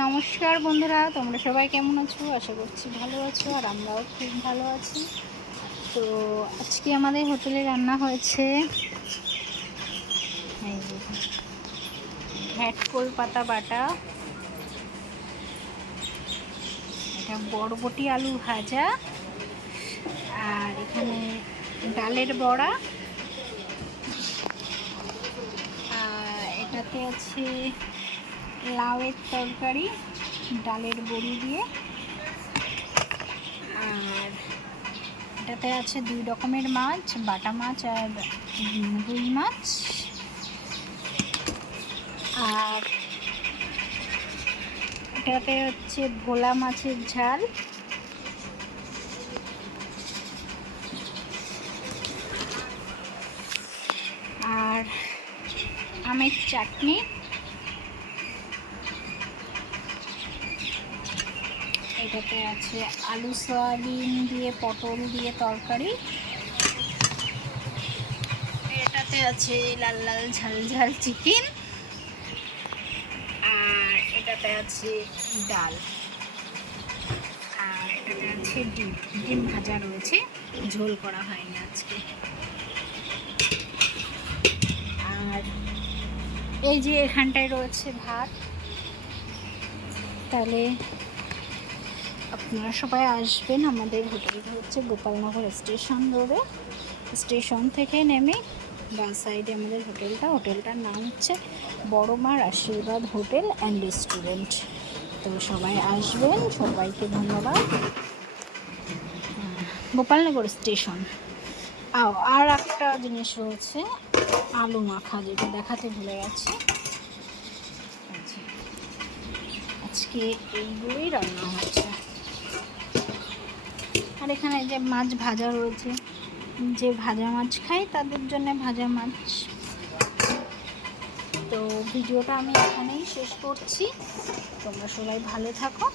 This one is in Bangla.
নমস্কার বন্ধুরা, তোমরা সবাই কেমন আছো? আশা করছি ভালো আছো আর আমরাও খুব ভালো আছি। তো আজকে আমাদের হোটেলে রান্না হয়েছে ঘ্যাটকোল পাতা বাটা, এটা বরবটি আলু ভাজা, আর এখানে ডালের বড়া, আর এটাতে আছে লাউয়ের তরকারি, ডালের বড়ি দিয়ে। আর এটাতে আছে দুই রকমের মাছ, বাটা মাছ আর রুই মাছ। আর এটাতে হচ্ছে ভোলা মাছের ঝাল। আর আমের চাটনি। এটাতে আছে আলু সয়াবিন দিয়ে, পটল দিয়ে তরকারি। এটাতে আছে লাল লাল ঝাল ঝাল চিকেন। আর এটাতে আছে ডাল। আর এটাতে আছে ডিম। ডিম ভাজা রয়েছে। ঝোল করা হয়নি আজকে। আর এই যে এখানটায় রয়েছে ভাত, তাহলে আপনারা সবাই আসবেন আমাদের হোটেলটা হচ্ছে গোপালনগর স্টেশন রোডে স্টেশন থেকে নেমে বা সাইডে আমাদের হোটেলটা হোটেলটার নাম হচ্ছে বড়মার আশীর্বাদ হোটেল অ্যান্ড রেস্টুরেন্ট তো সবাই আসবেন সবাইকে ধন্যবাদ। গোপালনগর স্টেশন। আর একটা জিনিস রয়েছে আলু মাখা যেটা দেখাতে ভুলে গেছি। আচ্ছা, আজকে এইগুলোই রান্না হচ্ছে। আর এখানে যে মাছ ভাজা রয়েছে, যে ভাজা মাছ খায় তাদের জন্য ভাজা মাছ। তো ভিডিওটা আমি এখানেই শেষ করছি। তোমরা সবাই ভালো থাকো।